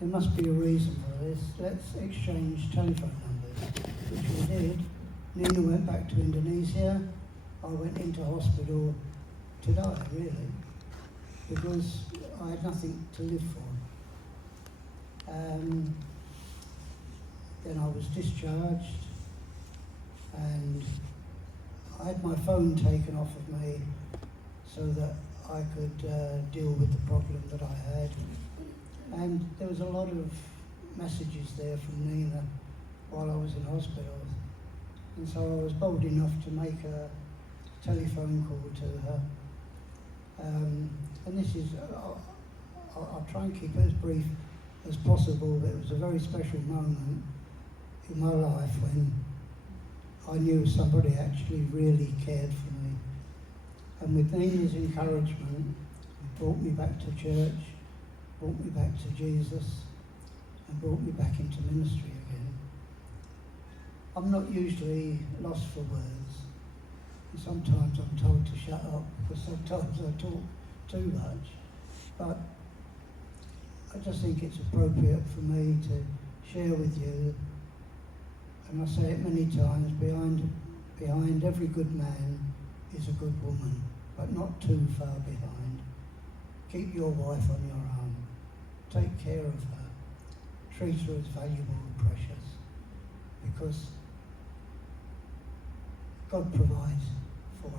there must be a reason for this. Let's exchange telephone numbers, which we did. Nina went back to Indonesia. I went into hospital to die, really, because I had nothing to live for. Then I was discharged, and I had my phone taken off of me so that I could deal with the problem that I had. And there was a lot of messages there from Nina while I was in hospital. And so I was bold enough to make a telephone call to her. And this is, I'll try and keep it as brief as possible, but it was a very special moment in my life when I knew somebody actually really cared for me. And with Nina's encouragement, brought me back to church, brought me back to Jesus, and brought me back into ministry again. I'm not usually lost for words. And sometimes I'm told to shut up, because sometimes I talk too much. But I just think it's appropriate for me to share with you, and I say it many times, behind every good man is a good woman, but not too far behind. Keep your wife on your arm. Take care of her. Treat her as valuable and precious, because God provides for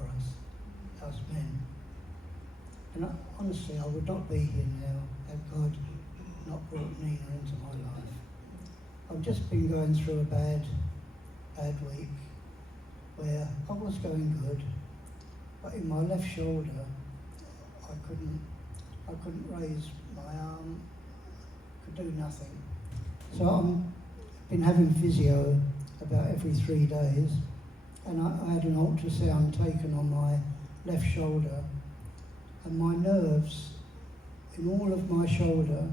us men. And honestly, I would not be here now had God not brought Nina into my life. I've just been going through a bad week where I was going good, but in my left shoulder, I couldn't raise my arm, could do nothing. So I've been having physio about every 3 days, and I had an ultrasound taken on my left shoulder, and my nerves in all of my shoulder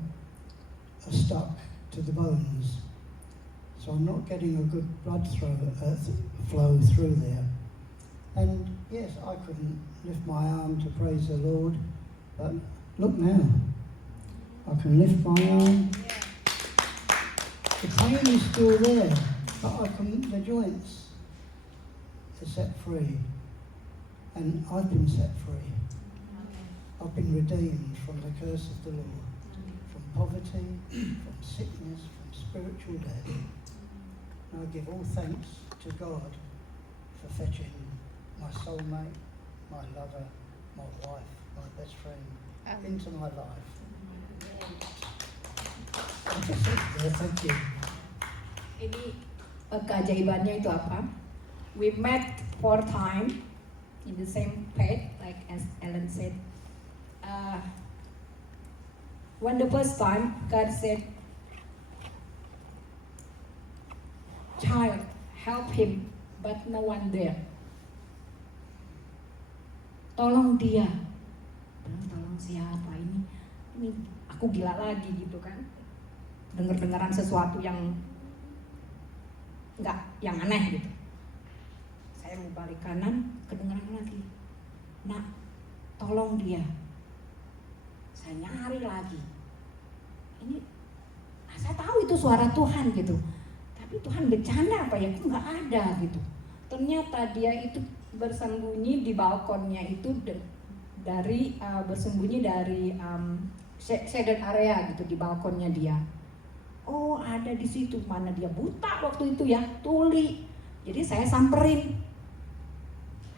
are stuck to the bones. So I'm not getting a good blood flow through there. And yes, I couldn't lift my arm to praise the Lord, but look now, I can lift my arm. The pain is still there, but the joints are set free, and I've been set free. I've been redeemed from the curse of the law, from poverty, from sickness, from spiritual death. And I give all thanks to God for fetching my soulmate, my lover, my wife, my best friend into my life. Thank you. Ini keajaibannya itu apa? We met 4 times in the same faith, like as Ellen said. When the first time, God said, "Child, help him," but no one there. Tolong dia. Tolong siapa ini? Ini aku gila lagi gitu kan? Dengar-dengaran sesuatu yang yang aneh gitu. Saya mau balik kanan, kedengaran lagi. Nak, tolong dia. Saya nyari lagi. Ini, saya tahu itu suara Tuhan gitu. Tapi Tuhan bercanda apa ya? Kok nggak ada gitu. Ternyata dia itu bersembunyi di balkonnya itu bersembunyi dari shaded area gitu di balkonnya dia. Oh, ada di situ. Mana dia buta waktu itu ya, tuli. Jadi saya samperin.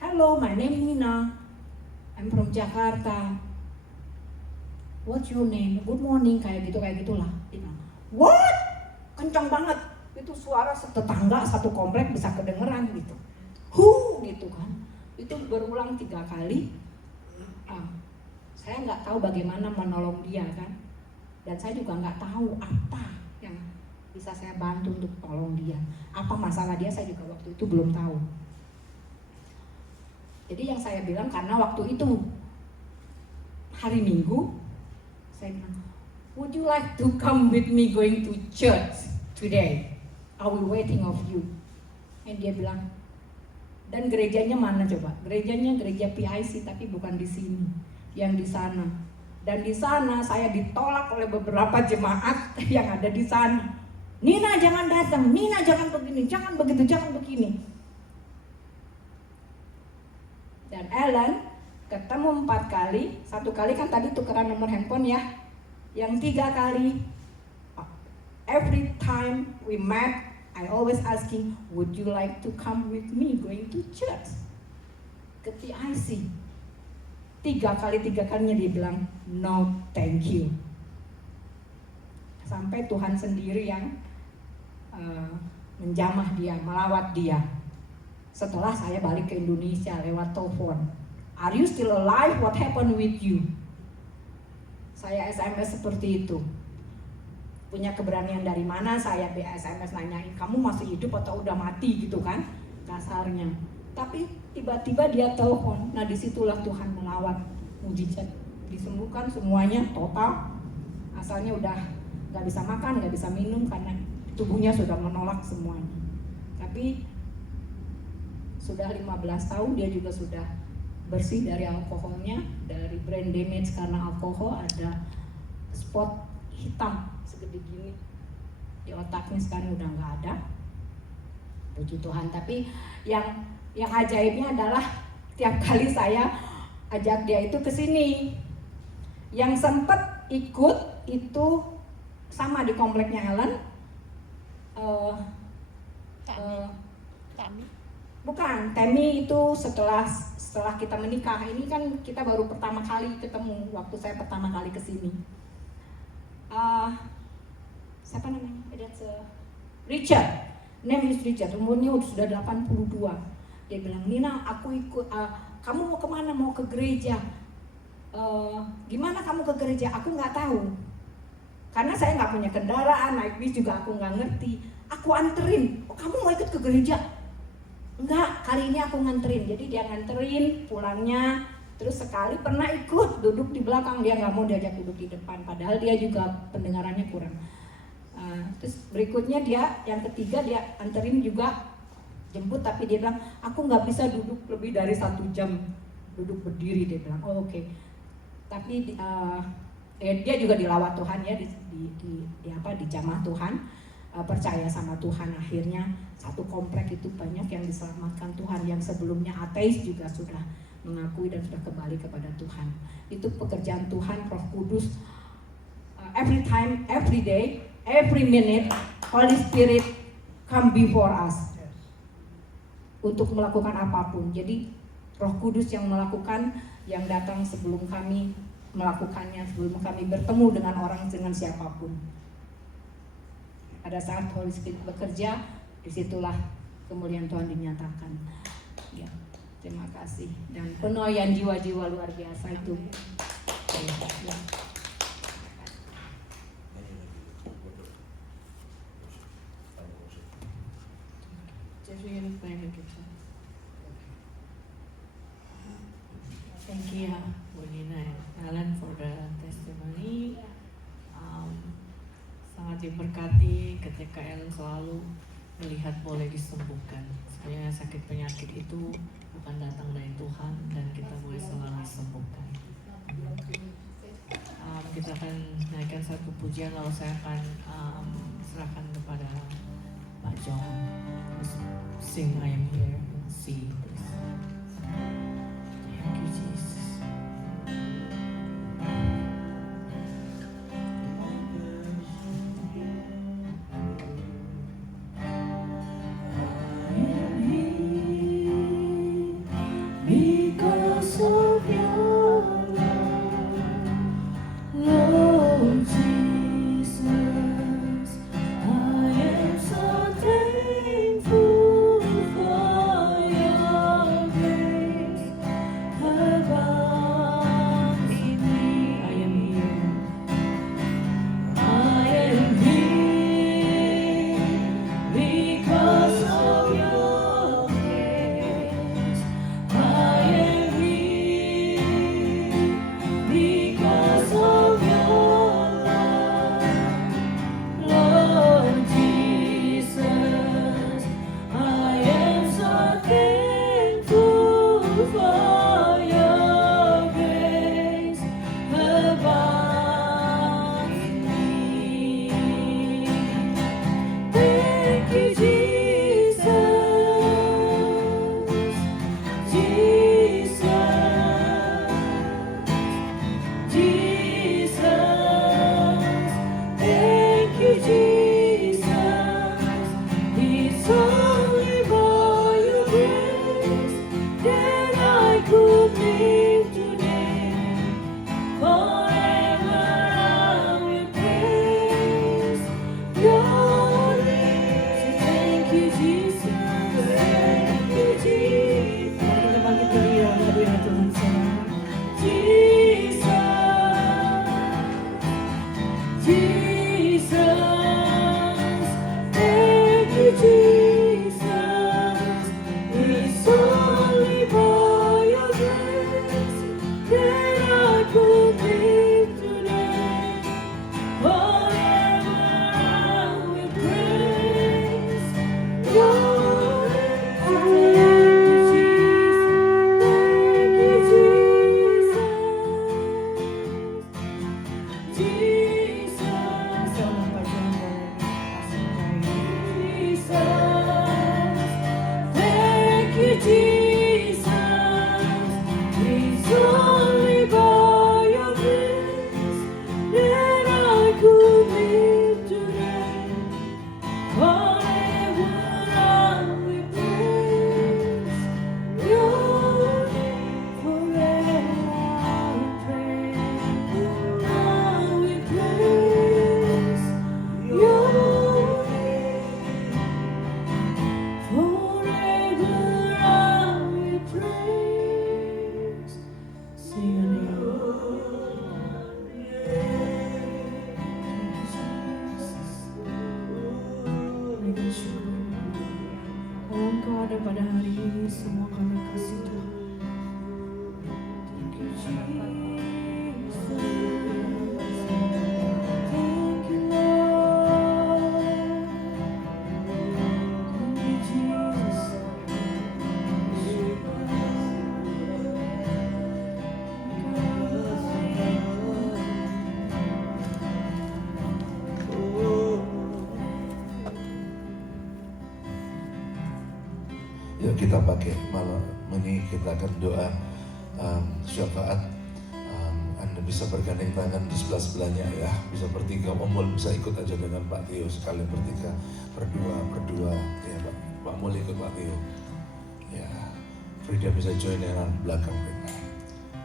Hello, my name Nina. I'm from Jakarta. What's your name? Good morning, kayak gitulah. Dia bilang, what? Kencang banget. Itu suara tetangga satu komplek bisa kedengeran gitu. Gitu kan. Itu berulang 3 kali. Saya nggak tahu bagaimana menolong dia kan. Dan saya juga nggak tahu apa yang bisa saya bantu untuk tolong dia. Apa masalah dia, saya juga waktu itu belum tahu. Jadi yang saya bilang, karena waktu itu hari Minggu, saya bilang, would you like to come with me going to church today? I will waiting of you. And dia bilang, dan gerejanya mana coba? Gerejanya gereja PIC, tapi bukan di sini, yang di sana. Dan di sana saya ditolak oleh beberapa jemaat yang ada di sana. Nina jangan datang, Nina jangan begini, jangan begitu, jangan begini. Dan Ellen ketemu 4 kali, 1 kali kan tadi tukeran nomor handphone ya. Yang 3 kali, every time we met, I always asking, would you like to come with me going to church? Ke TIC. 3 kalinya dia bilang, no thank you. Sampai Tuhan sendiri yang menjamah dia, melawat dia. Setelah saya balik ke Indonesia lewat telepon, are you still alive? What happened with you? Saya SMS seperti itu. Punya keberanian dari mana saya SMS nanyain, kamu masih hidup atau udah mati gitu kan, kasarnya. Tapi tiba-tiba dia telepon. Nah disitulah Tuhan melawat, mujizat, disembuhkan semuanya total. Asalnya udah nggak bisa makan, nggak bisa minum karena tubuhnya sudah menolak semuanya. Tapi sudah 15 tahun dia juga sudah bersih dari alkoholnya, dari brain damage karena alkohol, ada spot hitam segede gini di otaknya, sekarang udah nggak ada. Puji Tuhan. Tapi yang ajaibnya adalah tiap kali saya ajak dia itu ke sini, yang sempet ikut itu sama di kompleknya Ellen. Bukan, Temi itu setelah kita menikah. Ini kan kita baru pertama kali ketemu waktu saya pertama kali ke sini. Siapa namanya? That's Richard. Name is Richard. Umurnya sudah 82. Dia bilang, Nina, aku ikut. Kamu mau kemana? Mau ke gereja? Gimana kamu ke gereja? Aku nggak tahu. Karena saya nggak punya kendaraan, naik bis juga aku nggak ngerti. Aku anterin. Oh, kamu mau ikut ke gereja? Enggak, kali ini aku nganterin. Jadi dia nganterin pulangnya. Terus sekali pernah ikut duduk di belakang, dia nggak mau diajak duduk di depan. Padahal dia juga pendengarannya kurang. Terus berikutnya dia, yang ketiga dia anterin juga, jemput. Tapi dia bilang, aku nggak bisa duduk lebih dari 1 jam duduk berdiri. Dia bilang, oh, oke. Tapi dia juga dilawat Tuhan ya, dijamah Tuhan, percaya sama Tuhan. Akhirnya satu komplek itu banyak yang diselamatkan Tuhan, yang sebelumnya ateis juga sudah mengakui dan sudah kembali kepada Tuhan. Itu pekerjaan Tuhan, Roh Kudus. Every time, every day, every minute, Holy Spirit come before us untuk melakukan apapun. Jadi Roh Kudus yang melakukan, yang datang sebelum kami melakukannya, sebelum kami bertemu dengan orang, dengan siapapun. Pada saat Holy Spirit bekerja, disitulah kemuliaan Tuhan dinyatakan. Ya, terima kasih. Dan penuaian jiwa-jiwa luar biasa itu. Ya. Thank you, Bu Nina and Ellen for the testimony. Sangat diberkati ketika Ellen selalu melihat boleh disembuhkan. Sebenarnya sakit penyakit itu bukan datang dari Tuhan dan kita boleh selalu disembuhkan. Kita akan naikkan satu pujian, lalu saya akan serahkan kepada Pak John. Sing I am here, see please. Thank you Jesus. Because of your love, Lord Jesus, I am so thankful for your grace above. pada hari ini semua kami kasih Tuhan. Thank you, Jesus. Thank you, Lord. Thank you, Jesus. Yuk kita pakai malam ini, kita akan doa syafaat. Anda bisa bergandeng tangan di sebelah-sebelahnya ya, bisa bertiga, Om Mul bisa ikut aja dengan Pak Tio sekalian bertiga, berdua ya Pak Mul ikut Pak Tio ya, Frida bisa join dengan belakang kita.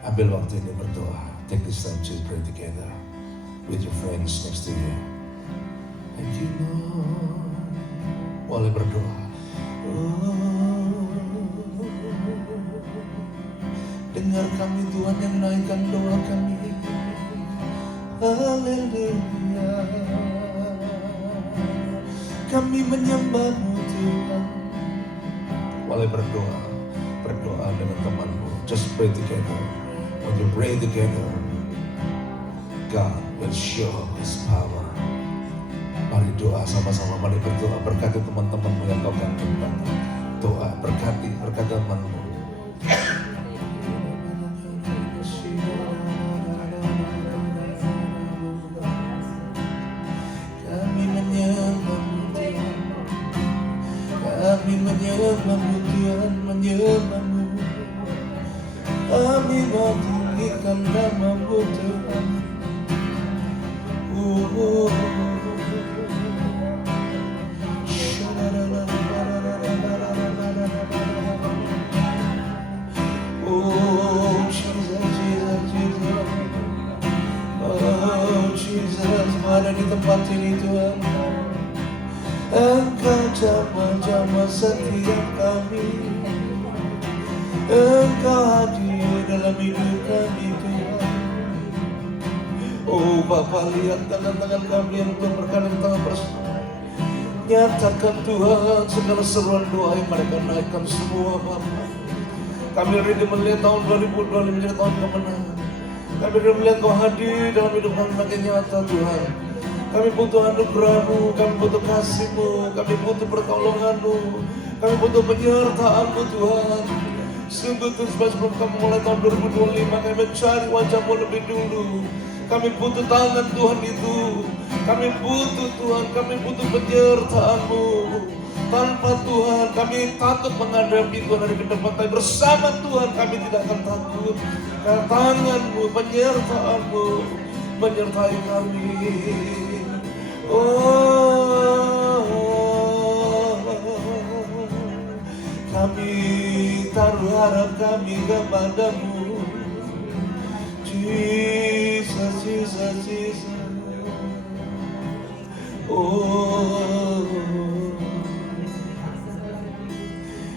Ambil waktu ini berdoa. Take this time to pray together with your friends next to you. Thank you Lord. Boleh berdoa. Dengar kami Tuhan yang menaikkan doa kami. Haleluya. Kami menyembah-Mu Tuhan. Boleh berdoa dengan temanmu. Just pray together. When you pray together, God will show His power. Mari doa sama-sama, mari berdoa, berkati teman-temanmu yang kau gantungkan. Doa, berkati temanmu. Kami menyembah-Mu Tuhan, kami menyembah-Mu Tuhan, menyembah-Mu. Kami mau tinggikan nama-Mu Tuhan. Oh Jesus, ada di tempat ini Tuhan. Engkau jamah-jamah setiap kami. Engkau hadir dalam hidup kami Tuhan. Oh Bapa, lihat tangan-tangan kami yang Tuhan berkali tangan bersama. Nyatakan Tuhan segala seruan doa yang mereka naikkan semua Bapa. Kami rindu melihat tahun 2020 menjadi tahun kemenangan. Kami rindu melihat Kau hadir dalam hidup kami makin nyata Tuhan. Kami butuh anugerah-Mu, kami butuh kasih-Mu, kami butuh pertolongan-Mu, kami butuh penyertaan-Mu Tuhan. Sungguh Tuhan, sebelum kami mulai tahun 2025, kami mencari wajah-Mu lebih dulu. Kami butuh tangan Tuhan itu. Kami butuh Tuhan, kami butuh penyertaan-Mu. Tanpa Tuhan kami takut menghadapi Tuhan hari ke depan. Tapi bersama Tuhan kami tidak akan takut. Karena tangan-Mu, penyertaan-Mu menyertai kami. Kami taruh harap kami kepada-Mu. Jesus, Jesus, Jesus.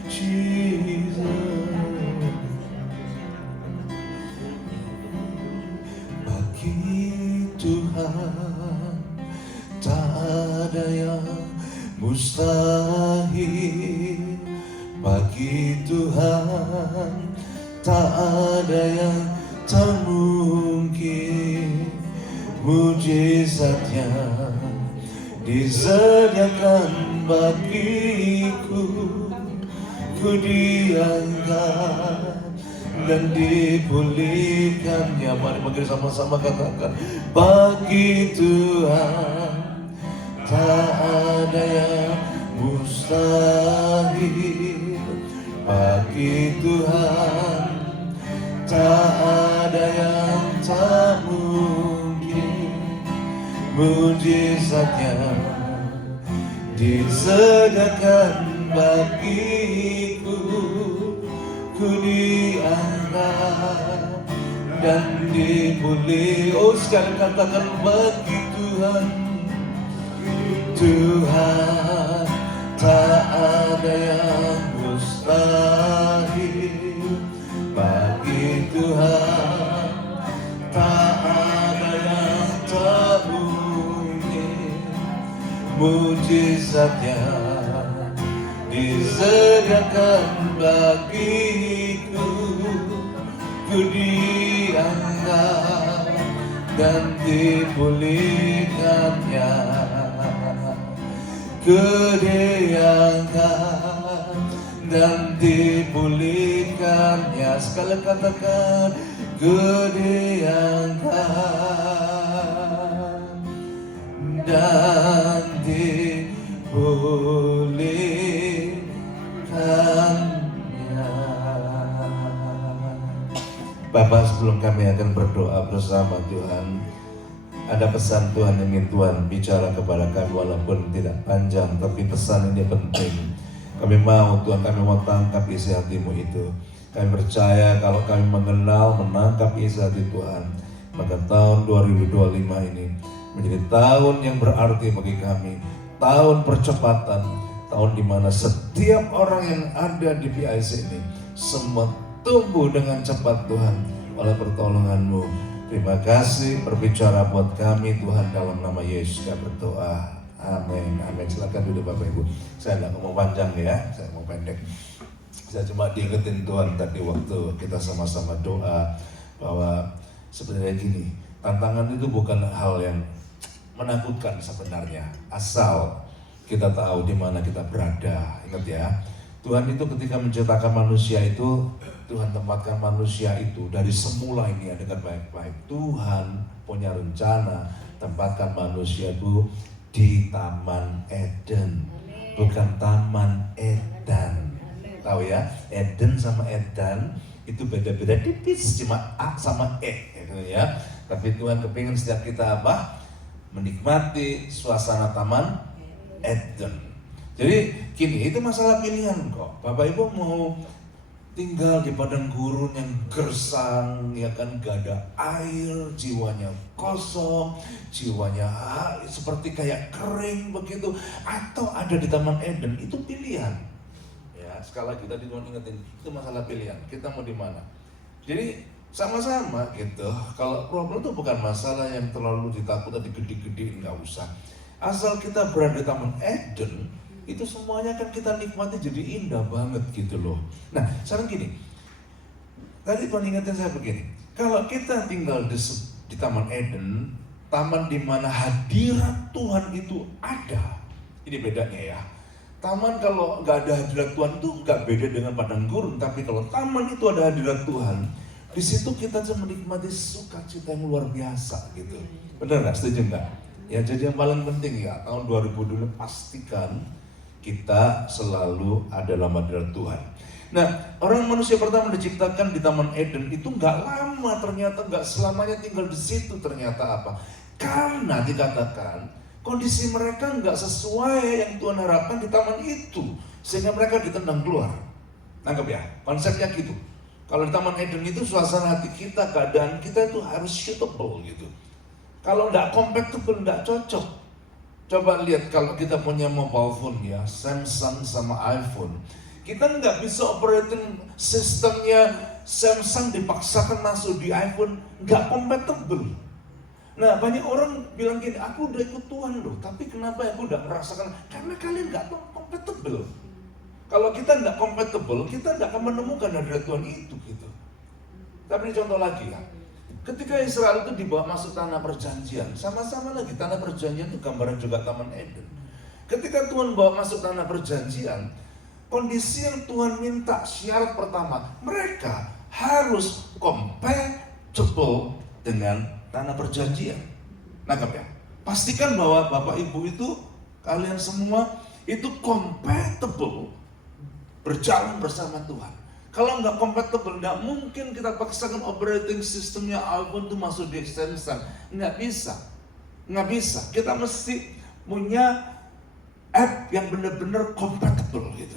Jesus. Bagi Tuhan tak ada yang mustahil. Bagi Tuhan tak ada yang tak mungkin. Mujizatnya disediakan bagiku. Ku diangkat dan dipulihkannya. Mari bagi sama-sama katakan, bagi Tuhan tak ada yang mustahil. Bagi Tuhan tak ada yang tak mungkin. Mujizatnya disediakan bagiku. Ku diangkat dan dipulih. Oh sekali katakan, bagi Tuhan. Tuhan tak ada yang mustahil. Bagi Tuhan tak ada yang tak mungkin. Mujizatnya disediakan bagiku, ku diangkat dan dipulihkannya, ku diangkat dan dipulihkannya. Sekali katakan, ku diangkat dan dipulihkannya. Bapak, sebelum kami akan berdoa bersama Tuhan, ada pesan Tuhan yang ingin Tuhan bicara kepada kami, walaupun tidak panjang, tapi pesan ini penting. Kami mau Tuhan, kami mau tangkap isi hatimu itu. Kami percaya kalau kami mengenal, menangkap isi hati Tuhan, maka tahun 2025 ini menjadi tahun yang berarti bagi kami. Tahun percepatan, tahun di mana setiap orang yang ada di PIC ini semua tumbuh dengan cepat Tuhan oleh pertolongan-Mu. Terima kasih berbicara buat kami Tuhan, dalam nama Yesus kami berdoa. Amin. Amin. Silakan duduk Bapak Ibu. Saya nggak mau panjang ya, saya mau pendek. Saya cuma diingetin Tuhan tadi waktu kita sama-sama doa bahwa sebenarnya gini, tantangan itu bukan hal yang menakutkan sebenarnya, asal kita tahu di mana kita berada. Ingat ya, Tuhan itu ketika menciptakan manusia itu, Tuhan tempatkan manusia itu dari semula ini dengan baik-baik. Tuhan punya rencana tempatkan manusia itu di Taman Eden, bukan Taman Edan. Tahu ya, Eden sama Edan itu beda-beda tipis, cuma A sama E gitu ya. Tapi Tuhan kepingin setiap kita apa? Menikmati suasana Taman Eden. Jadi gini, itu masalah pilihan kok. Bapak Ibu mau tinggal di padang gurun yang gersang, ya kan, gak ada air, jiwanya kosong, jiwanya seperti kayak kering begitu, atau ada di Taman Eden, itu pilihan. Ya, sekali lagi tadi Tuhan ingetin, itu masalah pilihan. Kita mau di mana? Jadi sama-sama gitu. Kalau problem itu bukan masalah yang terlalu ditakutkan, digede-gedein, nggak usah. Asal kita berada di Taman Eden, itu semuanya kan kita nikmati jadi indah banget gitu loh. Nah, sekarang gini, tadi Tuhan ingetin saya begini, kalau kita tinggal di Taman Eden, taman di mana hadirat Tuhan itu ada, ini bedanya ya. Taman kalau nggak ada hadirat Tuhan itu nggak beda dengan padang gurun, tapi kalau taman itu ada hadirat Tuhan, di situ kita bisa menikmati sukacita yang luar biasa gitu. Benar nggak? Setuju nggak? Ya, jadi yang paling penting ya, tahun 2020 pastikan kita selalu ada dalam hadirat Tuhan. Nah, orang manusia pertama diciptakan di Taman Eden itu nggak lama, ternyata nggak selamanya tinggal di situ. Ternyata apa? Karena dikatakan kondisi mereka nggak sesuai yang Tuhan harapkan di taman itu, sehingga mereka ditendang keluar. Nangkep ya? Konsepnya gitu. Kalau di Taman Eden itu suasana hati kita, keadaan kita itu harus suitable gitu. Kalau nggak compatible, nggak cocok. Coba lihat kalau kita punya mobile phone ya, Samsung sama iPhone, kita nggak bisa operating sistemnya Samsung dipaksakan masuk di iPhone, nggak compatible. Nah, banyak orang bilang gini, aku udah ikut Tuhan loh, tapi kenapa aku udah merasakan? Karena kalian nggak compatible. Kalau kita nggak compatible, kita nggak akan menemukan hadirat Tuhan itu gitu. Tapi contoh lagi ya, ketika Israel itu dibawa masuk tanah perjanjian, sama-sama lagi tanah perjanjian itu gambaran juga Taman Eden. Ketika Tuhan bawa masuk tanah perjanjian, kondisi yang Tuhan minta, syarat pertama, mereka harus compatible dengan tanah perjanjian. Nangkap ya? Pastikan bahwa Bapak Ibu itu, kalian semua itu compatible, berjalan bersama Tuhan. Kalau nggak compatible, nggak mungkin kita paksakan operating systemnya iPhone itu masuk di Samsung. Nggak bisa. Kita mesti punya app yang benar-benar compatible gitu.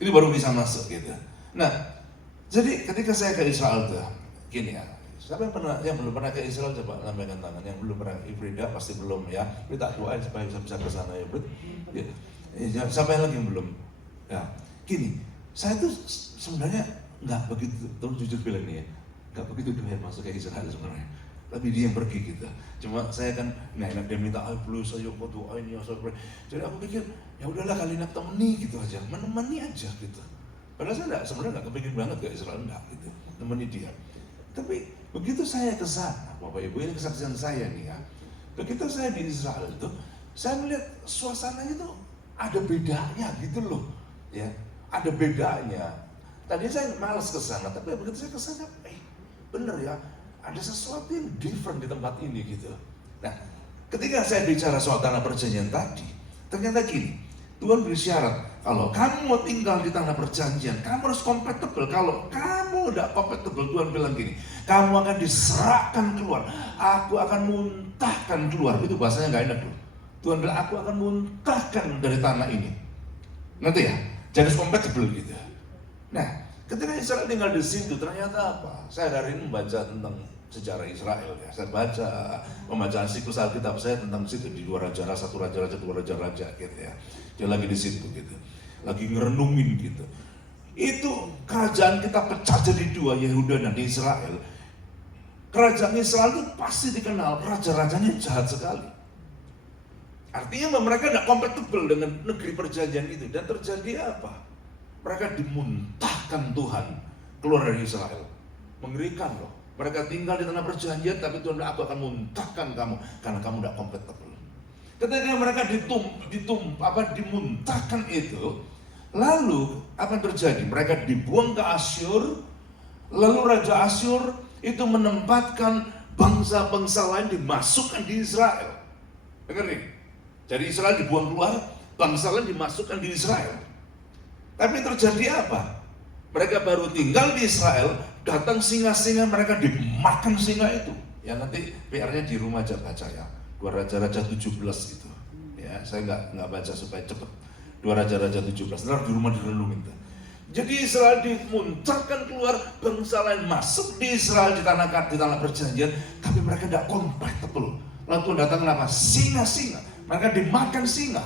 Ini baru bisa masuk gitu. Nah, jadi ketika saya ke Israel tuh, gini ya. Siapa yang belum pernah ke Israel, coba lambaikan tangan. Yang belum pernah, Ibrida pasti belum ya. Kita doain supaya bisa ke sana ya, Bud. Ya, siapa yang lagi yang belum? Ya, gini. Saya tuh sebenarnya nggak begitu, jujur bilang nih ya, nggak begitu doyan masuk ke Israel sebenarnya. Tapi dia yang pergi gitu. Cuma saya kan nggak enak, dia minta please ayo kau doain ya saya pray. Jadi aku pikir ya udahlah kali nak temani gitu aja, menemani aja gitu. Padahal saya sebenarnya nggak kepingin banget ke Israel, enggak gitu, temani dia. Tapi begitu saya ke sana, Bapak Ibu, ini kesaksian saya nih ya. Begitu saya di Israel itu, saya melihat suasananya itu ada bedanya gitu loh, ya, ada bedanya. Tadi saya malas ke sana, tapi begitu saya ke sana, bener ya, ada sesuatu yang different di tempat ini gitu. Nah, ketika saya bicara soal tanah perjanjian tadi, ternyata gini, Tuhan beri syarat, kalau kamu mau tinggal di tanah perjanjian, kamu harus compatible. Kalau kamu tidak compatible, Tuhan bilang gini, kamu akan diserahkan keluar, aku akan muntahkan keluar. Itu bahasanya nggak enak loh. Tuhan bilang, aku akan muntahkan dari tanah ini. Nanti ya, jadi compatible gitu. Nah, ketika Israel tinggal di situ, ternyata apa? Saya hari ini membaca tentang sejarah Israel ya. Saya baca pembacaan siklus Alkitab saya tentang situ di 2 Raja-Raja, 1 Raja-Raja, 2 Raja-Raja gitu ya. Dia lagi di situ gitu, lagi ngerenungin gitu. Itu kerajaan kita pecah jadi 2, Yehuda dan Israel. Kerajaan Israel itu pasti dikenal raja-rajanya jahat sekali. Artinya mereka tidak kompatibel dengan negeri perjanjian itu. Dan terjadi apa? Mereka dimuntahkan Tuhan keluar dari Israel. Mengerikan loh. Mereka tinggal di tanah perjanjian, tapi Tuhan bilang, aku akan muntahkan kamu karena kamu tidak kompatibel. Ketika mereka dimuntahkan itu, lalu apa yang terjadi? Mereka dibuang ke Asyur, lalu Raja Asyur itu menempatkan bangsa-bangsa lain dimasukkan di Israel. Dengar nih, jadi Israel dibuang keluar, bangsa lain dimasukkan di Israel. Tapi terjadi apa? Mereka baru tinggal di Israel, datang singa-singa, mereka dimakan singa itu. Ya nanti PR-nya di rumah aja baca ya. 2 Raja-Raja 17 itu. Ya, saya nggak baca supaya cepet. 2 Raja-Raja 17. Ntar di rumah direnungin tuh. Jadi Israel dimuntahkan keluar, bangsa lain masuk di Israel di tanah perjanjian, tapi mereka tidak compatible. Lalu Tuhan datang kenapa? Singa-singa. Mereka dimakan singa.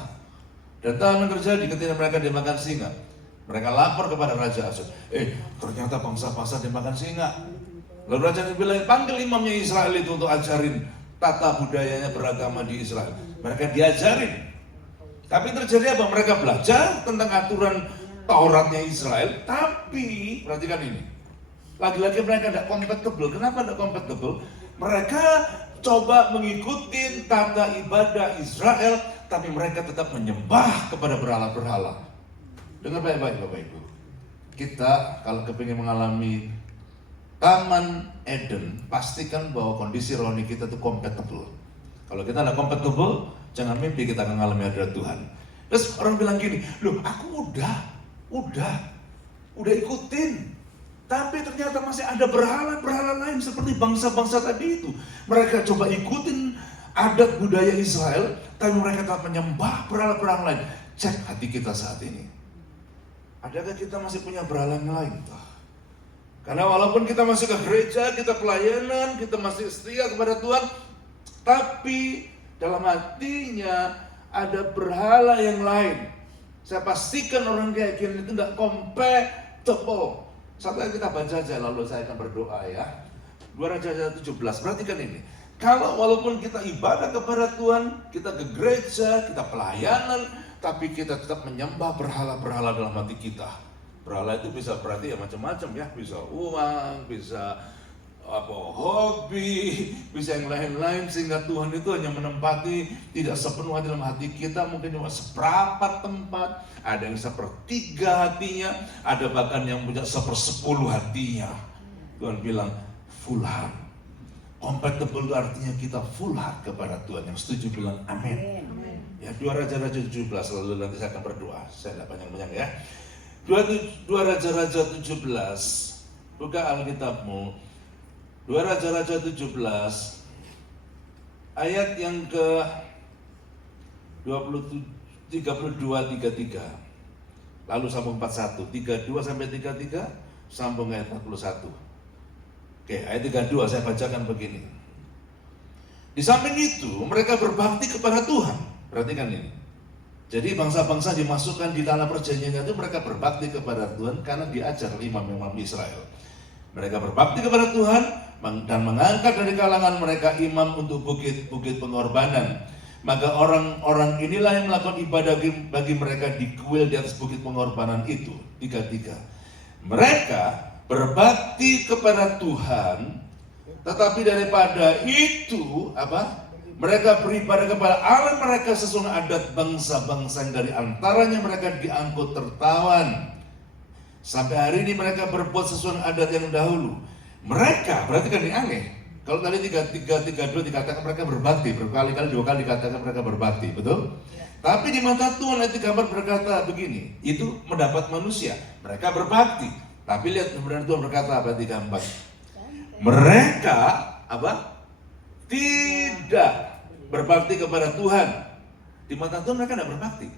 Dan apa yang terjadi ketika mereka dimakan singa? Mereka lapor kepada Raja Asyur. Ternyata bangsa-bangsa dimakan singa. Lalu Raja bilang, panggil imamnya Israel itu untuk ajarin tata budayanya beragama di Israel. Mereka diajarin. Tapi terjadi apa? Mereka belajar tentang aturan Tauratnya Israel. Tapi, perhatikan ini. Lagi-lagi mereka tidak compatible. Kenapa tidak compatible? Mereka coba mengikuti tata ibadah Israel, tapi mereka tetap menyembah kepada berhala-berhala. Dengar baik-baik Bapak Ibu. Kita kalau kepingin mengalami Taman Eden, pastikan bahwa kondisi rohani kita itu compatible. Kalau kita tidak compatible, jangan mimpi kita akan mengalami hadirat Tuhan. Terus orang bilang gini, loh aku udah ikutin. Tapi ternyata masih ada berhala-berhala lain seperti bangsa-bangsa tadi itu. Mereka coba ikutin adat budaya Israel, tapi mereka tetap menyembah berhala-berhala lain. Cek hati kita saat ini. Adakah kita masih punya berhala yang lain? Karena walaupun kita masih ke gereja, kita pelayanan, kita masih setia kepada Tuhan, tapi dalam hatinya ada berhala yang lain. Saya pastikan orang kayak gini itu tidak compatible. Sampai kita baca aja lalu saya akan berdoa ya. 2 Raja 17, perhatikan ini. Kalau walaupun kita ibadah kepada Tuhan, kita ke gereja, kita pelayanan, tapi kita tetap menyembah berhala-berhala dalam hati kita. Berhala itu bisa berarti ya macam-macam ya, bisa uang, bisa hobi, bisa yang lain-lain, sehingga Tuhan itu hanya menempati tidak sepenuh hati dalam hati kita, mungkin cuma seperempat tempat, ada yang 1/3 hatinya, ada bahkan yang punya 1/10 hatinya. Tuhan bilang full heart. Compatible itu artinya kita full heart kepada Tuhan. Yang setuju bilang amin. Ya, 2 Raja-Raja 17, lalu nanti saya akan berdoa. Saya tidak panjang-panjang ya. 2 Raja-Raja 17, buka Alkitabmu. 2 Raja-Raja 17 ayat yang ke 32-33. Lalu sambung 41, 32 sampai 33, sambung ayat 41. Oke, ayat 32 saya bacakan begini. Di samping itu mereka berbakti kepada Tuhan. Perhatikan ini. Jadi bangsa-bangsa dimasukkan di tanah perjanjian itu mereka berbakti kepada Tuhan karena diajar imam-imam Israel. Mereka berbakti kepada Tuhan, dan mengangkat dari kalangan mereka imam untuk bukit-bukit pengorbanan. Maka orang-orang inilah yang melakukan ibadah bagi mereka di kuil di atas bukit pengorbanan itu. 3:3. Mereka berbakti kepada Tuhan, tetapi daripada itu mereka beribadah kepada Allah mereka sesuai adat bangsa-bangsa yang dari antaranya mereka diangkut tertawan. Sampai hari ini mereka berbuat sesuai adat yang dahulu. Mereka, berarti kan ini aneh. Kalau tadi 3:32 dikatakan mereka berbakti, berkali-kali 2 kali dikatakan mereka berbakti, betul? Tapi di mata Tuhan ayat 34 berkata begini, itu mendapat manusia, mereka berbakti. Tapi lihat kemudian Tuhan berkata apa 34? Mereka tidak berbakti kepada Tuhan. Di mata Tuhan mereka tidak berbakti.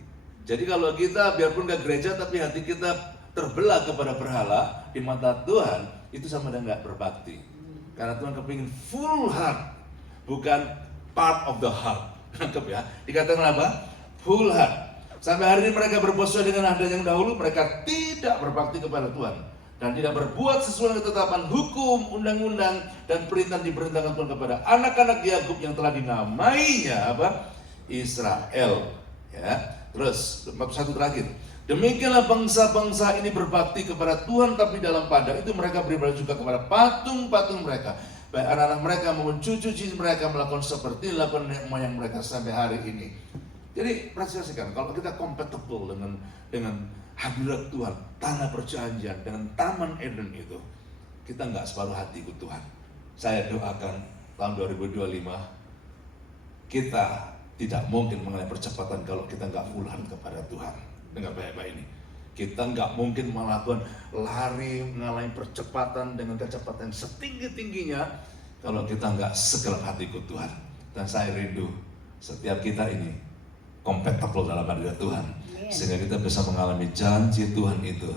Jadi kalau kita biarpun gak gereja tapi hati kita terbelah kepada berhala, di mata Tuhan itu sama dengan gak berbakti. Karena Tuhan kepingin full heart, bukan part of the heart. Nangkep ya? Dikatakan apa? Full heart. Sampai hari ini mereka berbuat sesuai dengan adat yang dahulu, mereka tidak berbakti kepada Tuhan dan tidak berbuat sesuai dengan ketetapan hukum, undang-undang dan perintah diperintahkan Tuhan kepada anak-anak Yakub yang telah dinamainya Israel. Ya. Terus satu terakhir. Demikianlah bangsa-bangsa ini berbakti kepada Tuhan, tapi dalam pada itu mereka beribadah juga kepada patung-patung mereka. Baik anak-anak mereka maupun cucu-cucu mereka melakukan seperti dilakukan nenek moyang mereka sampai hari ini. Jadi perhatikan, kalau kita compatible dengan hadirat Tuhan, tanah perjanjian, dengan taman Eden itu, kita nggak separuh hati ikut Tuhan. Saya doakan tahun 2025 kita tidak mungkin mengalami percepatan kalau kita nggak full heart kepada Tuhan. Dengar baik-baik ini, kita nggak mungkin melakukan lari mengalami percepatan dengan kecepatan yang setinggi-tingginya kalau kita nggak segelap hati ikut Tuhan. Dan saya rindu setiap kita ini compatible dalam hadirat Tuhan, sehingga kita bisa mengalami janji Tuhan itu.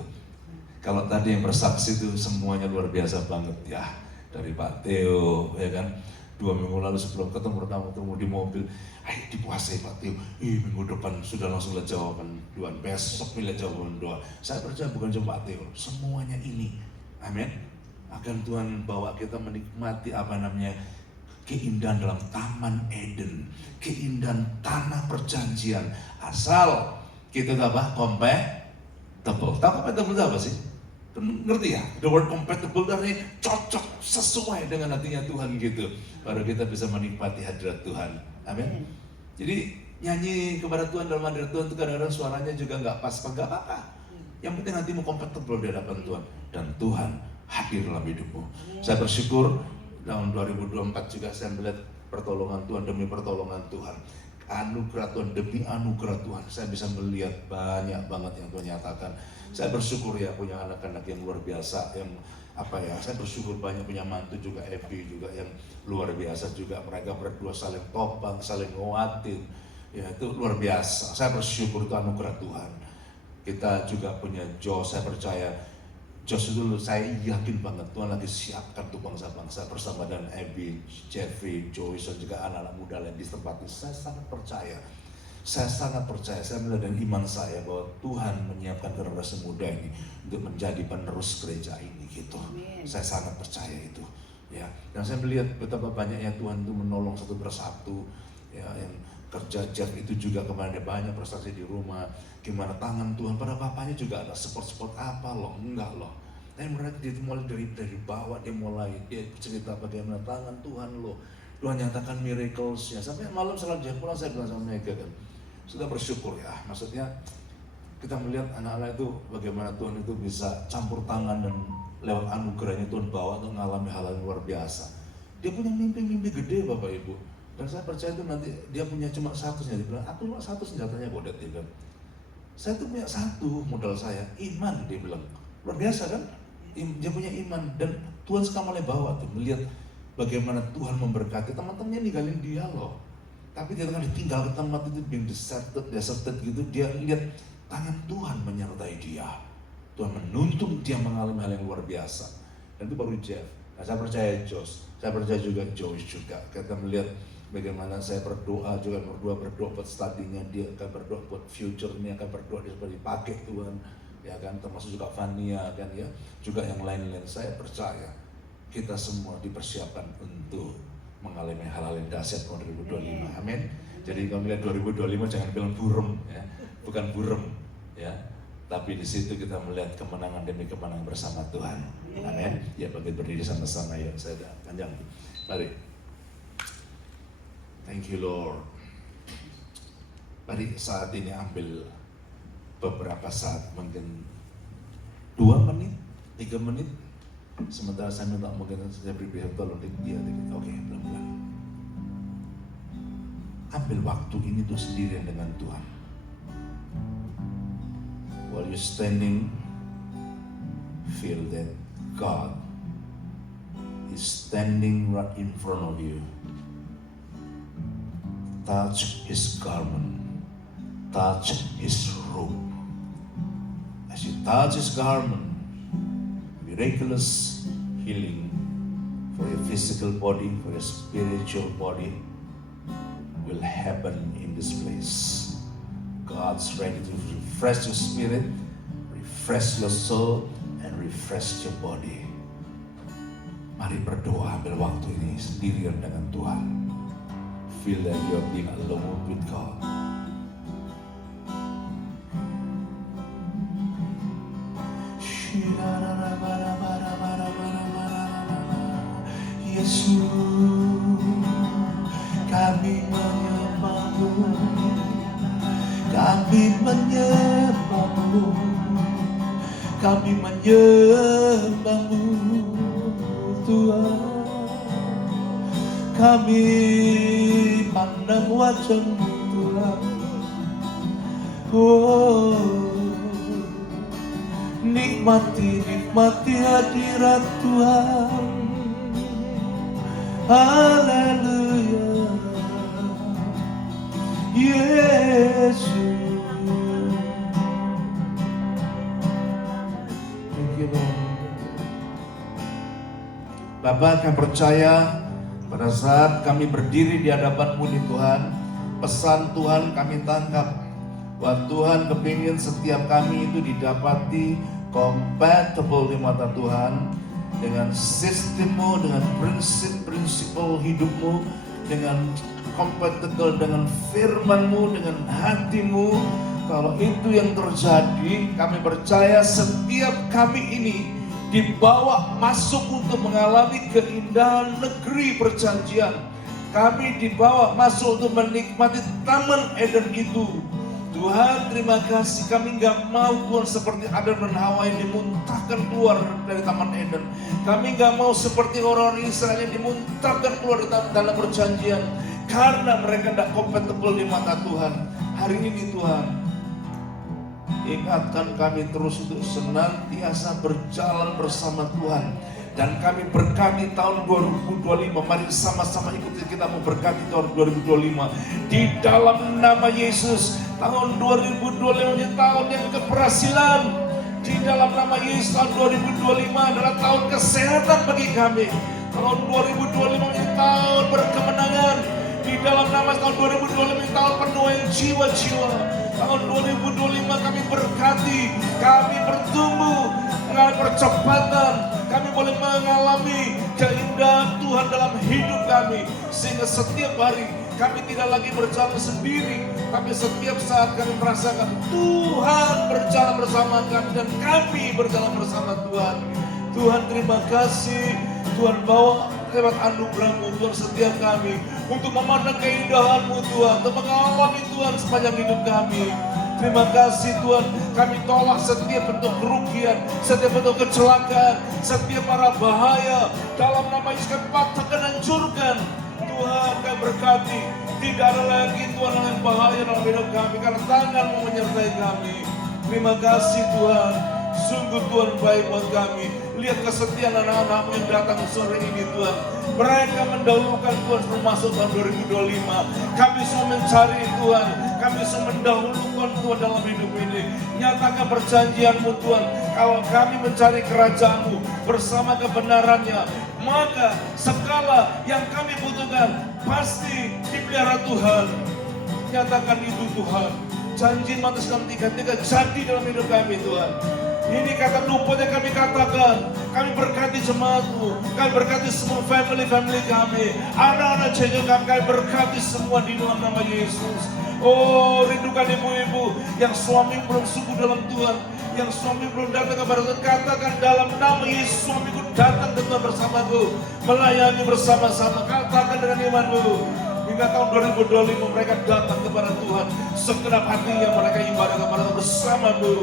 Kalau tadi yang bersaksi itu semuanya luar biasa banget ya, dari Pak Theo, ya kan, 2 minggu lalu sebelum ketemu di mobil, ayo dipuasai Pak Theo, minggu depan sudah langsung lihat jawaban doa, besok lihat jawaban doa. Saya percaya bukan cuma Pak Theo, semuanya ini, amin, akan Tuhan bawa kita menikmati keindahan dalam taman Eden, keindahan tanah perjanjian, asal kita compatible. Tahu compatible itu apa sih? Ngerti ya? The word compatible dari cocok, sesuai dengan hatinya Tuhan gitu. Baru kita bisa menikmati hadirat Tuhan. Amin. Jadi nyanyi kepada Tuhan dalam hadirat Tuhan itu kadang-kadang suaranya juga nggak pas, nggak apa-apa. Yang penting hatimu compatible di hadapan Tuhan. Dan Tuhan hadir dalam hidupmu. Saya bersyukur tahun 2024 juga saya melihat pertolongan Tuhan demi pertolongan Tuhan. Anugerah Tuhan demi anugerah Tuhan. Saya bisa melihat banyak banget yang Tuhan nyatakan. Saya bersyukur ya punya anak-anak yang luar biasa, yang saya bersyukur banyak punya mantu juga, Evi juga yang luar biasa juga. Mereka berdua saling topang, saling nguatin, ya itu luar biasa. Saya bersyukur itu anugerah Tuhan. Kita juga punya Jos, saya percaya Jos itu saya yakin banget Tuhan lagi siapkan tuh bangsa-bangsa bersama dengan Abby, Jeffrey, Joyce dan juga anak-anak muda lain di tempat ini. Saya sangat percaya. Saya melihat dengan iman saya bahwa Tuhan menyiapkan generasi muda ini untuk menjadi penerus gereja ini gitu. Saya sangat percaya itu. Ya, dan saya melihat betapa banyaknya Tuhan itu menolong satu persatu. Ya, yang kerja Jeff itu juga kemarin banyak prestasi di rumah. Gimana tangan Tuhan pada papanya juga ada support apa loh, enggak loh. Tapi mereka dia mulai dari bawah, dia cerita bagaimana tangan Tuhan loh. Tuhan nyatakan miracles-nya. Sampai malam setelah dia pulang saya bilang sama mereka kan, sudah bersyukur ya, maksudnya kita melihat anak-anak itu bagaimana Tuhan itu bisa campur tangan dan lewat anugerahnya Tuhan bawa untuk mengalami hal yang luar biasa. Dia punya mimpi-mimpi gede Bapak Ibu, dan saya percaya itu nanti dia punya cuma satu senjata. Dia bilang, aku cuma satu senjatanya Bodet, dia bilang. Saya tuh punya satu modal saya, iman, dia bilang. Luar biasa kan? Dia punya iman, dan Tuhan sekarang mulai bawa tuh, melihat bagaimana Tuhan memberkati teman-temannya ninggalin dia loh. Tapi dia ditinggal ke tempat itu being deserted gitu, dia lihat tangan Tuhan menyertai dia. Tuhan menuntun dia mengalami hal yang luar biasa. Dan itu baru Jeff. Nah, saya percaya Josh, saya percaya juga Joyce juga. Kita melihat bagaimana saya berdoa juga, berdoa buat studinya, dia akan berdoa buat future-nya, akan berdoa dia seperti dipakai Tuhan, ya kan, termasuk juga Fania kan ya, juga yang lain-lain. Saya percaya kita semua dipersiapkan untuk mengalami hal-hal yang dahsyat tahun 2025. Amin. Jadi kalau melihat 2025 jangan bilang burem ya, bukan burem ya. Tapi di situ kita melihat kemenangan demi kemenangan bersama Tuhan. Amin. Ya, bangkit berdiri sama-sama ya. Saya udah panjang. Mari. Thank you Lord. Mari saat ini ambil beberapa saat, mungkin 2 menit, 3 menit. Sementara saya minta mungkin saya beri tolong dia dikit. Oke, pelan-pelan. Ambil waktu ini tuh sendirian dengan Tuhan. While you're standing, feel that God is standing right in front of you. Touch His garment, touch His robe. As you touch His garment, miraculous healing for your physical body, for your spiritual body will happen in this place. God's ready to refresh your spirit, refresh your soul, and refresh your body. Mari berdoa, ambil waktu ini sendirian dengan Tuhan. Feel that you are being alone with God. Yesus, kami menyembah-Mu, kami menyembah-Mu, kami menyembah-Mu, Tuhan. Kami pandang wajah-Mu, Tuhan. Oh, nikmati hadirat Tuhan. Haleluya, Yesus. Thank you, Lord. Bapak, kami percaya pada saat kami berdiri di hadapan-Mu nih Tuhan, pesan Tuhan kami tangkap bahwa Tuhan kepingin setiap kami itu didapati compatible di mata Tuhan dengan sistem-Mu, dengan prinsip-prinsipal hidup-Mu, dengan compatible dengan firman-Mu, dengan hati-Mu. Kalau itu yang terjadi, kami percaya setiap kami ini dibawa masuk untuk mengalami keindahan negeri perjanjian. Kami dibawa masuk untuk menikmati Taman Eden itu. Tuhan, terima kasih. Kami nggak mau Tuhan seperti Adam dan Hawa yang dimuntahkan keluar dari Taman Eden. Kami nggak mau seperti orang Israel yang dimuntahkan keluar dari tanah perjanjian karena mereka tidak compatible di mata Tuhan. Hari ini Tuhan, ingatkan kami terus untuk senantiasa berjalan bersama Tuhan. Dan kami berkati tahun 2025. Mari sama-sama ikuti kita memberkati tahun 2025. Di dalam nama Yesus, tahun 2025 ini tahun yang keberhasilan. Di dalam nama Yesus, tahun 2025 adalah tahun kesehatan bagi kami. Tahun 2025 ini tahun berkemenangan. Di dalam nama tahun 2025 ini tahun penuhan jiwa-jiwa. Tahun 2025 kami berkati, kami bertumbuh, mengalami percepatan, kami boleh mengalami keindahan Tuhan dalam hidup kami. Sehingga setiap hari kami tidak lagi berjalan sendiri, tapi setiap saat kami merasakan Tuhan berjalan bersama kami dan kami berjalan bersama Tuhan. Tuhan, terima kasih. Tuhan, bawa lewat anugerah-Mu Tuhan setiap kami untuk memandang keindahan-Mu Tuhan, untuk mengalami Tuhan sepanjang hidup kami. Terima kasih Tuhan, kami tolak setiap bentuk kerugian, setiap bentuk kecelakaan, setiap arah bahaya. Dalam nama Yesus kami patahkan, hancurkan. Tuhan, kami berkati, tidak ada lagi Tuhan yang bahaya dalam hidup kami, karena tangan-Mu menyertai kami. Terima kasih Tuhan, sungguh Tuhan baik buat kami. Lihat kesetiaan anak-anak-Mu yang datang sore ini Tuhan. Mereka mendahulukan Tuhan sebelum masuk tahun 2025. Kami semua mencari Tuhan, kami semua mendahulukan Tuhan dalam hidup ini. Nyatakan perjanjian-Mu Tuhan, kalau kami mencari kerajaan-Mu bersama kebenarannya, maka segala yang kami butuhkan pasti dipelihara Tuhan. Nyatakan itu Tuhan. Janji Matius 6:33 jadi dalam hidup kami Tuhan. Ini kata numput yang kami katakan. Kami berkati jemaatmu, kami berkati semua family kami, anak-anak jaga kami berkati semua di dalam nama Yesus. Oh, rindukan ibu-ibu yang suami belum sungguh dalam Tuhan, yang suami belum datang kepada Tuhan, katakan dalam nama Yesus, suamiku datang ke Tuhan bersamaku, melayani bersama-sama, katakan dengan imanmu. Hingga tahun 2025 mereka datang kepada Tuhan, segenap hatinya mereka ibadah kepada Tuhan bersamamu.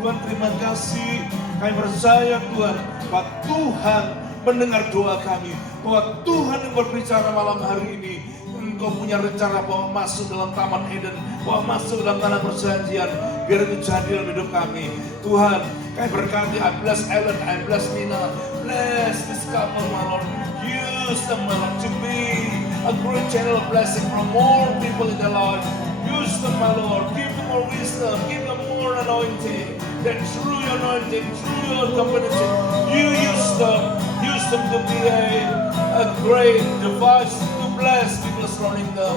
Tuhan, terima kasih, kami percaya Tuhan, bahwa Tuhan mendengar doa kami, bahwa Tuhan yang berbicara malam hari ini. Engkau punya rencana bahwa masuk dalam Taman Eden, bahwa masuk dalam tanah perjanjian, biar itu jadi dalam hidup kami. Tuhan, kami berkati, I bless Ellen, I bless Nina, bless this couple, my Lord. Use them, my Lord, to be a great channel of blessing from more people in their life. Use them, my Lord, give them more wisdom, give them more anointing, that through your anointing, through your community, you use them to be a great device to bless people surrounding them.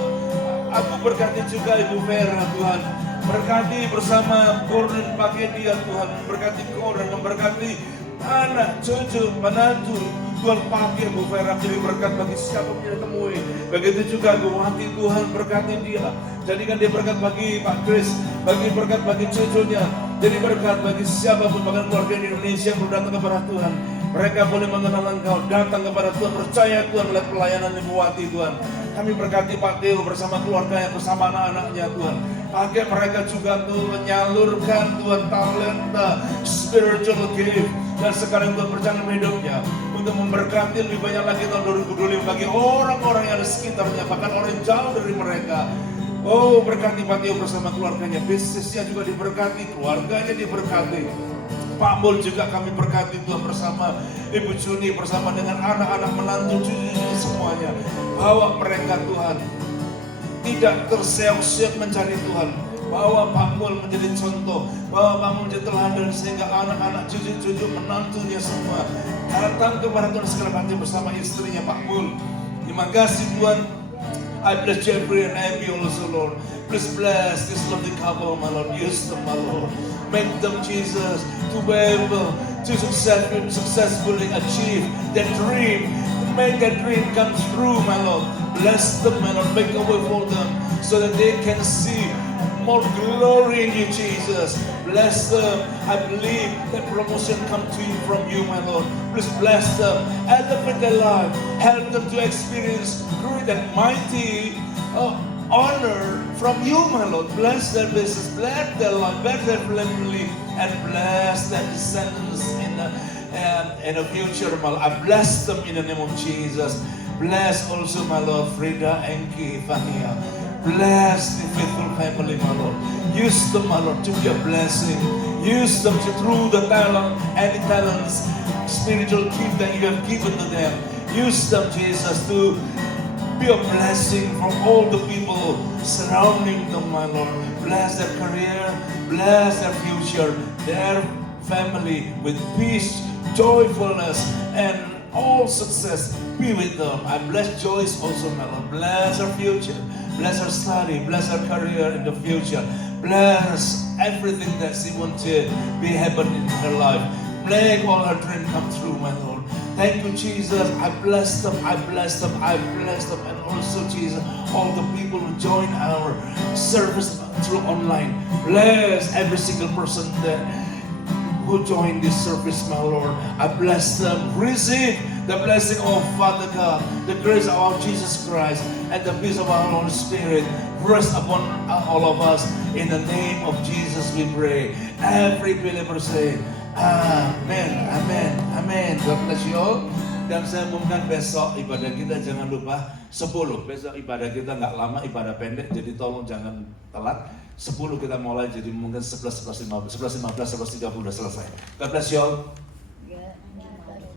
Aku berkati juga Ibu Vera, Tuhan. Berkati bersama Gordon pakai dia, Tuhan. Berkati Gordon, memberkati anak, cucu, menantu. Tuhan pakai Bu Vera jadi berkat bagi siapa yang dia temui. Begitu juga Bu Wati, Tuhan berkati dia. Jadikan dia berkat bagi Pak Chris, bagi berkat bagi cucunya. Jadi berkat bagi siapapun, bahkan keluarga di Indonesia yang belum datang kepada Tuhan. Mereka boleh mengenal Engkau, datang kepada Tuhan, percaya Tuhan melihat pelayanan Ibu Wati, Tuhan. Kami berkati Pak Teo bersama keluarganya, bersama anak-anaknya, Tuhan. Pakai mereka juga Tuhan, menyalurkan Tuhan talenta, spiritual gift. Dan sekarang Tuhan berjalan hidupnya untuk memberkati lebih banyak lagi tahun 2025 bagi orang-orang yang ada sekitarnya, bahkan orang yang jauh dari mereka. Oh, berkati Pak Teo bersama keluarganya, bisnisnya juga diberkati, keluarganya diberkati. Pak Mul juga kami berkati Tuhan bersama Ibu Juni, bersama dengan anak-anak menantu, cucu-cucu semuanya. Bawa mereka Tuhan, tidak terseok-seok mencari Tuhan. Bawa Pak Mul menjadi contoh, bawa Pak Mul menjadi teladan sehingga anak-anak, cucu-cucu, menantunya semua datang kepada Tuhan segenap hati bersama istrinya Pak Mul. Terima kasih Tuhan. I bless Jeffrey and Abby also, Lord. Please bless this lovely couple, my Lord. Use them, my Lord. Make them, Jesus, to be able to successfully achieve their dream. Make that dream come true, my Lord. Bless them, my Lord. Make a way for them so that they can see more glory in you, Jesus. Bless them. I believe that promotion comes to you from you, my Lord. Please bless them. Elevate their life. Help them to experience great and mighty honor from you, my Lord. Bless their business. Bless their life. Bless their family. And bless their descendants in the future, my Lord. I bless them in the name of Jesus. Bless also, my Lord, Frida, Enki, Fania. Bless the faithful family, my Lord. Use them, my Lord, to be a blessing. Use them to, through the talent, any talents, spiritual gift that you have given to them. Use them, Jesus, to be a blessing from all the people surrounding them, my Lord. Bless their career, bless their future, their family with peace, joyfulness, and all success be with them. I bless Joyce also, my Lord. Bless her future. Bless her study. Bless her career in the future. Bless everything that she wants to be happening in her life. Make all her dreams come true, my Lord. Thank you, Jesus. I bless them. I bless them. I bless them. And also, Jesus, all the people who join our service through online. Bless every single person that who join this service, my Lord. I bless them. Receive the blessing of Father God, the grace of our Jesus Christ, and the peace of our Holy Spirit rest upon all of us. In the name of Jesus we pray. Every believer say, Amen, Amen, Amen. God bless you all. Dan saya umumkan besok ibadah kita jangan lupa 10. Besok ibadah kita nggak lama, ibadah pendek, jadi tolong jangan telat. 10 kita mulai, jadi mungkin 11, 11, 15, 11, 15, 11, 30 udah selesai. God bless you all.